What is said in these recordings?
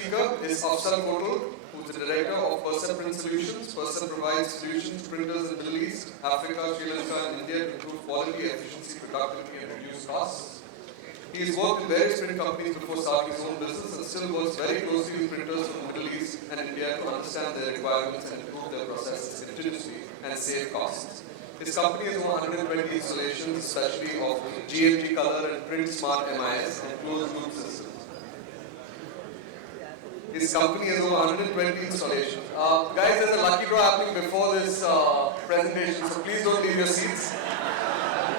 speaker is Afsal Kotal, who is the Director of Person Print Solutions. Person provides solutions to printers in the Middle East, Africa, Sri Lanka, and India to improve quality, efficiency, productivity, and reduce costs. He has worked in various print companies before starting his own business and still works very closely with printers from the Middle East and India to understand their requirements and improve their processes continuously and save costs. His company has over 120 installations, especially of GMG Color and Print Smart MIS and closed loop systems. His company has over 120 installations. Guys, there's a lucky draw happening before this presentation, so please don't leave your seats.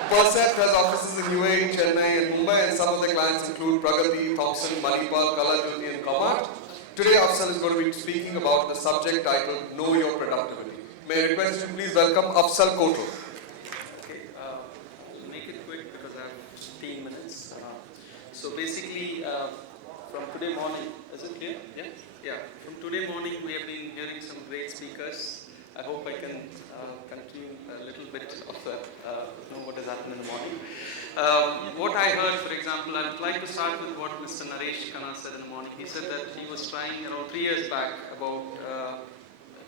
Percept has offices in UAE, Chennai, and Mumbai, and some of the clients include Pragati, Thompson, Manipal, Kalajyoti, and Comart. Today, Afsal is going to be speaking about the subject titled Know Your Productivity. May I request you please welcome Afsal Kotal. Okay, I'll make it quick because I have 15 minutes. So basically, from today morning, is it clear? Yeah? Yeah. From today morning, we have been hearing some great speakers. I hope I can continue a little bit of what has happened in the morning. What I heard, for example, I would like to start with what Mr. Naresh Khanna said in the morning. He said that he was trying around 3 years back about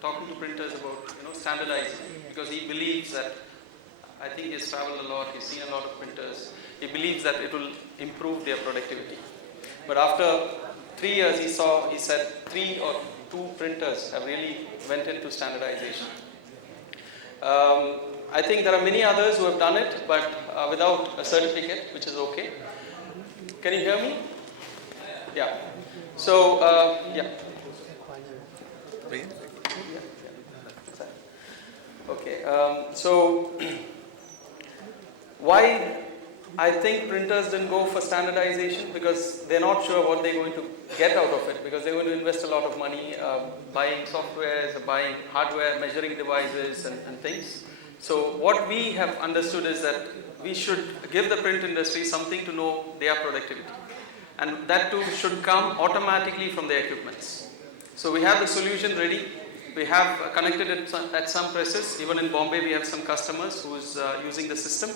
talking to printers about standardizing, because he believes that, I think he's traveled a lot, he's seen a lot of printers, he believes that it will improve their productivity. But after 3 years, he said 3 or 2 printers have really went into standardization. I think there are many others who have done it, but without a certificate, which is okay. Can you hear me? Yeah. So, yeah. Okay. So, why I think printers didn't go for standardization? Because they're not sure what they're going to get out of it, because they're going to invest a lot of money buying softwares, buying hardware, measuring devices and things. So what we have understood is that we should give the print industry something to know their productivity. And that too should come automatically from their equipments. So we have the solution ready. We have connected it at some presses. Even in Bombay, we have some customers who's using the system.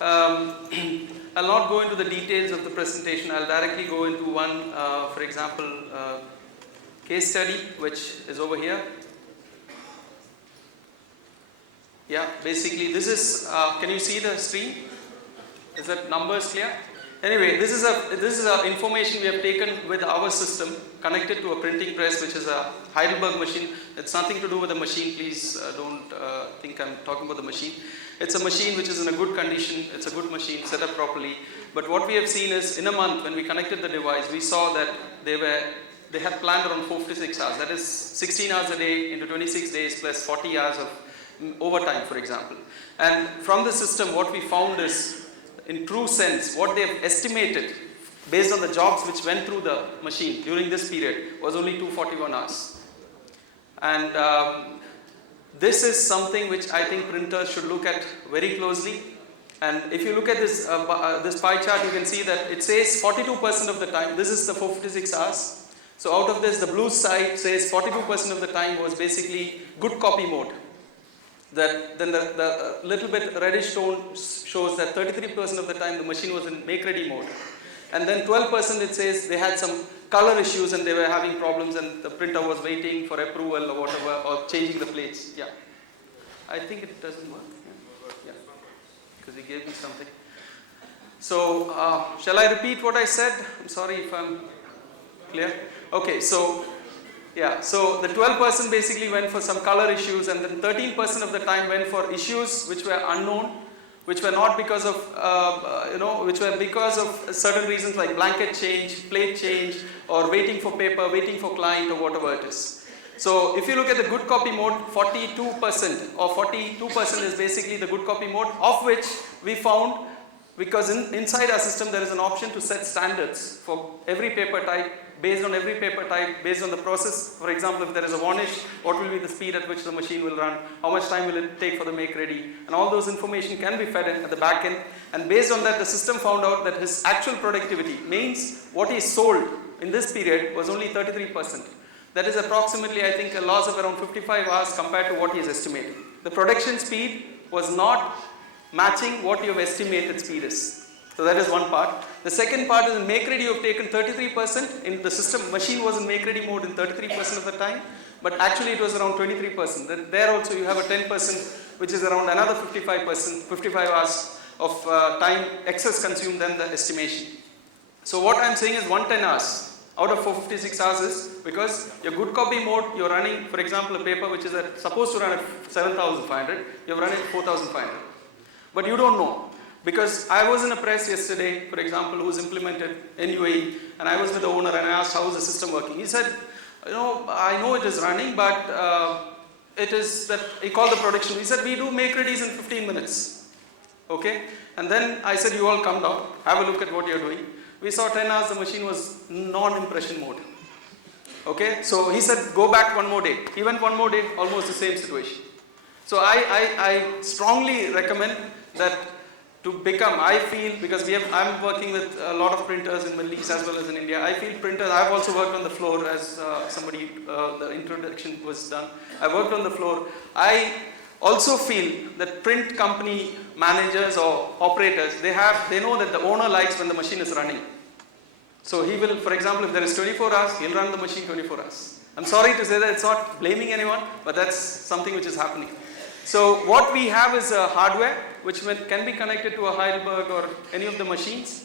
I'll not go into the details of the presentation. I'll directly go into one, for example, case study, which is over here. Yeah, basically this is, can you see the screen? Is that numbers clear? Anyway, this is a information we have taken with our system, connected to a printing press, which is a Heidelberg machine. It's nothing to do with the machine, please don't think I'm talking about the machine. It's a machine which is in a good condition, it's a good machine, set up properly. But what we have seen is, in a month, when we connected the device, we saw that they had planned around 46 hours. That is 16 hours a day into 26 days plus 40 hours of overtime, for example. And from the system, what we found is, in true sense, what they've estimated based on the jobs which went through the machine during this period was only 241 hours. And this is something which I think printers should look at very closely. And if you look at this, this pie chart, you can see that it says 42% of the time, this is the 46 hours. So out of this, the blue side says 42% of the time was basically good copy mode. Then the little bit reddish tone shows that 33% of the time the machine was in make ready mode. And then 12% it says they had some color issues and they were having problems and the printer was waiting for approval or whatever, or changing the plates. Yeah. I think it doesn't work. Yeah. Because he gave me something. So, shall I repeat what I said? I'm sorry if I'm clear. Okay, so yeah, so the 12% basically went for some color issues, and then 13% of the time went for issues which were unknown, which were not because of, which were because of certain reasons like blanket change, plate change, or waiting for paper, waiting for client, or whatever it is. So if you look at the good copy mode, 42% or 42% is basically the good copy mode, of which we found, because inside our system there is an option to set standards for every paper type, based on every paper type, based on the process. For example, if there is a varnish, what will be the speed at which the machine will run, how much time will it take for the make ready, and all those information can be fed in at the back end. And based on that, the system found out that his actual productivity, means what he sold in this period, was only 33%. That is approximately, I think, a loss of around 55 hours compared to what he is estimating. The production speed was not matching what your estimated speed is. So that is one part. The second part is in make ready you have taken 33%. In the system, machine was in make ready mode in 33% of the time, but actually it was around 23%. There also you have a 10%, which is around another 55%, 55 hours of time excess consumed than the estimation. So what I am saying is 110 hours out of 456 hours is because your good copy mode, you're running, for example, a paper which is supposed to run at 7,500, you're running 4,500. But you don't know. Because I was in a press yesterday, for example, who's implemented in UAE, and I was with the owner and I asked how is the system working. He said, I know it is running, but it is that, he called the production. He said, we do make readies in 15 minutes. Okay? And then I said, you all come down, have a look at what you're doing. We saw 10 hours, the machine was non-impression mode. Okay? So he said, go back one more day. He went one more day, almost the same situation. So I strongly recommend that to become, I feel, because I'm working with a lot of printers in Middle East as well as in India. I feel printers, I've also worked on the floor as the introduction was done. I worked on the floor. I also feel that print company managers or operators, they know that the owner likes when the machine is running. So he will, for example, if there is 24 hours, he'll run the machine 24 hours. I'm sorry to say that, it's not blaming anyone, but that's something which is happening. So what we have is a hardware which can be connected to a Heidelberg or any of the machines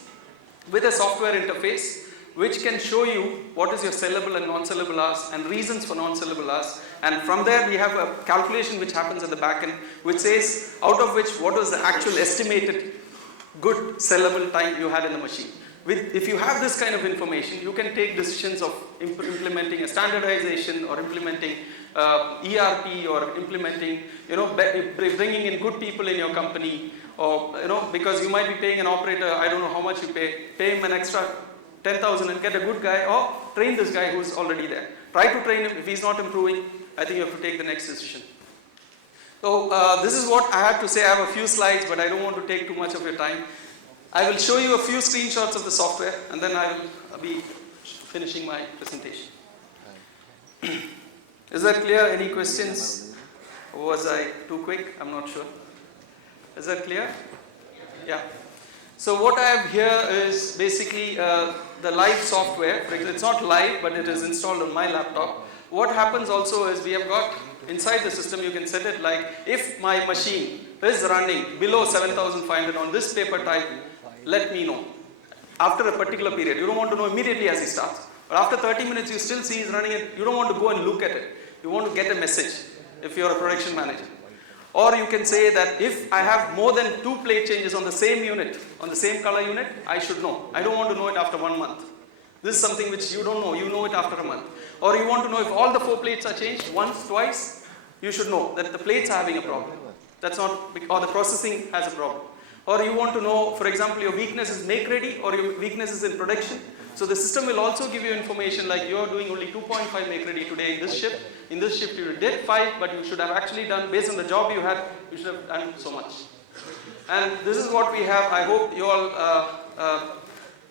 with a software interface which can show you what is your sellable and non-sellable hours and reasons for non-sellable hours. And from there we have a calculation which happens at the back end which says out of which what was the actual estimated good sellable time you had in the machine. If you have this kind of information, you can take decisions of implementing a standardization or implementing ERP or implementing, bringing in good people in your company, or, because you might be paying an operator, I don't know how much you pay him an extra 10,000 and get a good guy, or train this guy who's already there. Try to train him. If he's not improving, I think you have to take the next decision. So this is what I had to say. I have a few slides, but I don't want to take too much of your time. I will show you a few screenshots of the software and then I will be finishing my presentation. Is that clear? Any questions? Or was I too quick? I'm not sure. Is that clear? Yeah. So what I have here is basically the live software. It's not live, but it is installed on my laptop. What happens also is we have got inside the system, you can set it like if my machine is running below 7,500 on this paper type, let me know. After a particular period, you don't want to know immediately as he starts. But after 30 minutes, you still see he's running it. You don't want to go and look at it. You want to get a message if you're a production manager. Or you can say that if I have more than 2 plate changes on the same unit, on the same color unit, I should know. I don't want to know it after 1 month. This is something which you don't know. You know it after a month. Or you want to know if all the 4 plates are changed once, twice, you should know that the plates are having a problem. That's not, or the processing has a problem. Or you want to know, for example, your weakness is make ready or your weakness is in production. So the system will also give you information like you are doing only 2.5 make ready today in this shift. In this shift you did 5, but you should have actually done, based on the job you had, you should have done so much. And this is what we have. I hope you all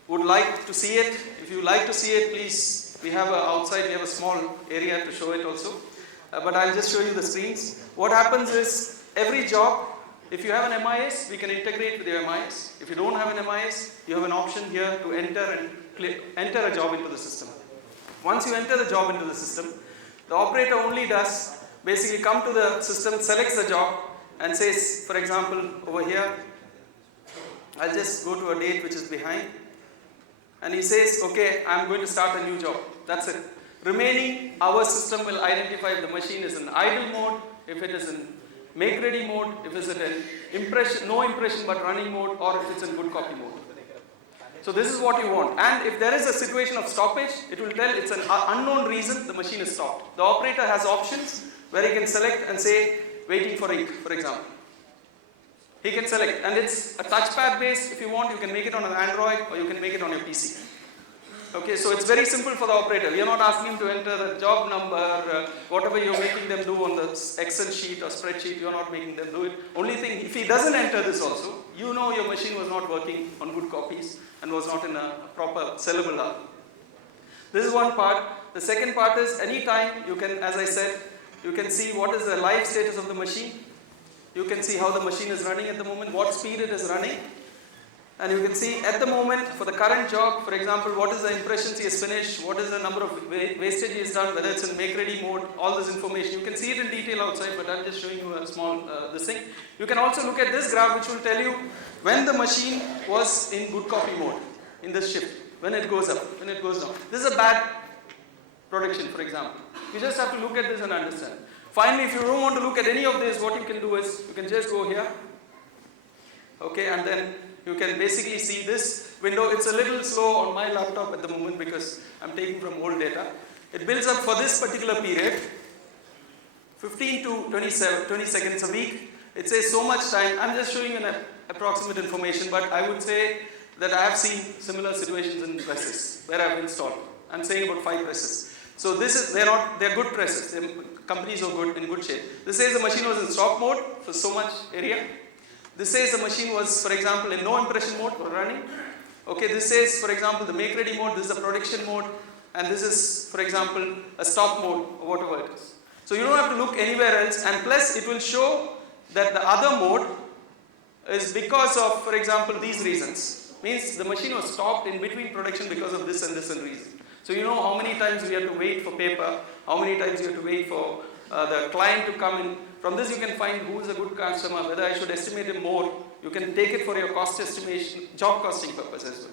would like to see it. If you like to see it, please, we have outside, we have a small area to show it also. But I'll just show you the screens. What happens is every job, if you have an MIS, we can integrate with your MIS. If you don't have an MIS, you have an option here to enter a job into the system. Once you enter the job into the system, the operator only does basically come to the system, selects the job and says, for example, over here, I'll just go to a date which is behind. And he says, okay, I'm going to start a new job. That's it. Remaining, our system will identify if the machine is in idle mode, if it is in make ready mode, if it's in no impression but running mode, or if it's in good copy mode. So this is what you want. And if there is a situation of stoppage, it will tell it's an unknown reason the machine is stopped. The operator has options where he can select and say waiting for ink, for example. He can select, and it's a touchpad based. If you want, you can make it on an Android or you can make it on your PC. Okay, so it's very simple for the operator. We are not asking him to enter the job number, whatever you're making them do on the Excel sheet or spreadsheet, you're not making them do it. Only thing, if he doesn't enter this also, you know your machine was not working on good copies and was not in a proper sellable hour. This is one part. The second part is anytime you can, as I said, you can see what is the live status of the machine. You can see how the machine is running at the moment, what speed it is running. And you can see at the moment for the current job, for example, what is the impressions he has finished, what is the number of wastage he has done, whether it's in make ready mode, all this information. You can see it in detail outside, but I'm just showing you a small this thing. You can also look at this graph which will tell you when the machine was in good copy mode in this shift, when it goes up, when it goes down. This is a bad production, for example. You just have to look at this and understand. Finally, if you don't want to look at any of this, what you can do is you can just go here. Okay, and then you can basically see this window. It's a little slow on my laptop at the moment because I'm taking from old data. It builds up for this particular period, 15 to 20 seconds a week. It says so much time. I'm just showing you an approximate information, but I would say that I have seen similar situations in presses where I've installed. I'm saying about 5 presses. So this is, they're good presses. Companies are good, in good shape. This says the machine was in stop mode for so much area. This says the machine was, for example, in no impression mode or running. Okay, this says, for example, the make ready mode, this is a production mode, and this is, for example, a stop mode or whatever it is. So you don't have to look anywhere else, and plus it will show that the other mode is because of, for example, these reasons. Means the machine was stopped in between production because of this and reason. So you know how many times we have to wait for paper, how many times you have to wait for the client to come in. From this you can find who is a good customer, whether I should estimate him more. You can take it for your cost estimation, job costing purpose as well.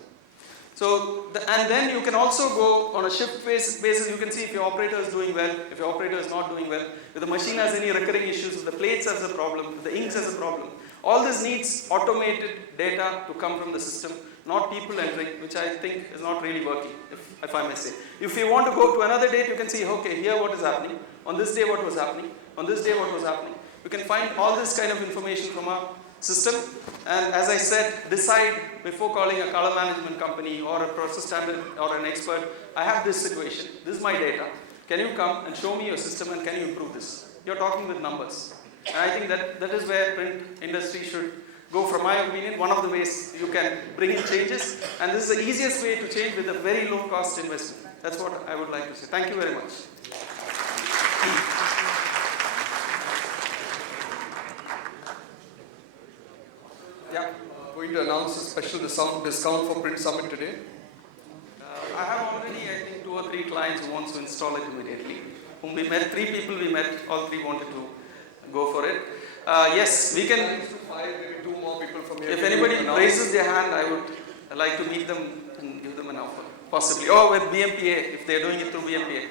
So, and then you can also go on a shift basis, you can see if your operator is doing well, if your operator is not doing well, if the machine has any recurring issues, if the plates has a problem, if the inks has a problem. All this needs automated data to come from the system, not people entering, which I think is not really working, if I may say. If you want to go to another date, you can see, okay, here what is happening, on this day what was happening, on this day what was happening. You can find all this kind of information from our system, and as I said, decide before calling a color management company or a process standard or an expert, I have this situation, this is my data, can you come and show me your system and can you improve this? You're talking with numbers. And I think that is where print industry should go, from my opinion. One of the ways you can bring in changes, and this is the easiest way to change with a very low cost investment. That's what I would like to say. Thank you very much. Yeah, going to announce a special discount for Print Summit today. I have already, I think, 2 or 3 clients who want to install it immediately. Whom we met, 3 people we met, all 3 wanted to go for it. Yes, we can. 5, maybe 2 more people from here. If anybody raises their hand, I would like to meet them and give them an offer, possibly. Or with BMPA, if they are doing it through BMPA.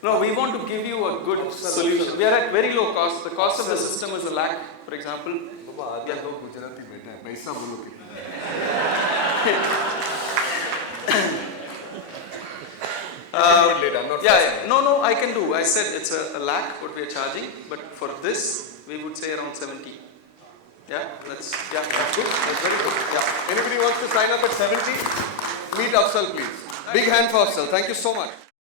No, we want to give you a good solution. We are at very low cost. The cost of the system is 1 lakh, for example. No, I can do. I said it's a lakh what we are charging, but for this we would say around 70. That's good. That's very good. Yeah. Anybody wants to sign up at 70? Meet Afsal, please. Big hand for Afsal. Thank you so much.